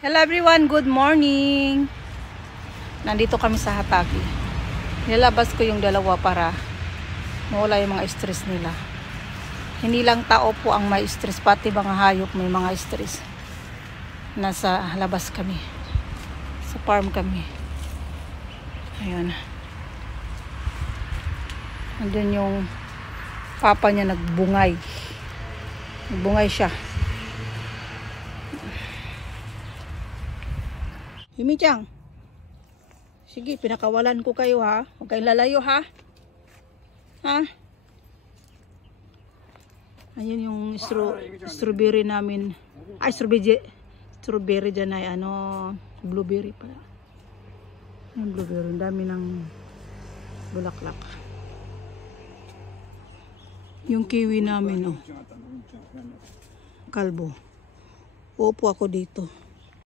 Hello everyone, good morning. Nandito kami sa Hatagi. Nilabas ko yung dalawa para mawala yung mga stress nila. Hindi lang tao po ang may stress, pati mga hayop may mga stress. Nasa labas kami. Sa farm kami. Ayan. Andun yung papa niya nagbungay. Nagbungay siya. Himi-chan. Sige, pinakawalan ko kayo ha. Huwag kayong lalayo ha. Ha? Ayun yung strawberry namin. Ay, strawberry dyan ay blueberry pala. Yung blueberry, ang dami ng bulaklak. Yung kiwi namin, kalbo. Uupo ako dito.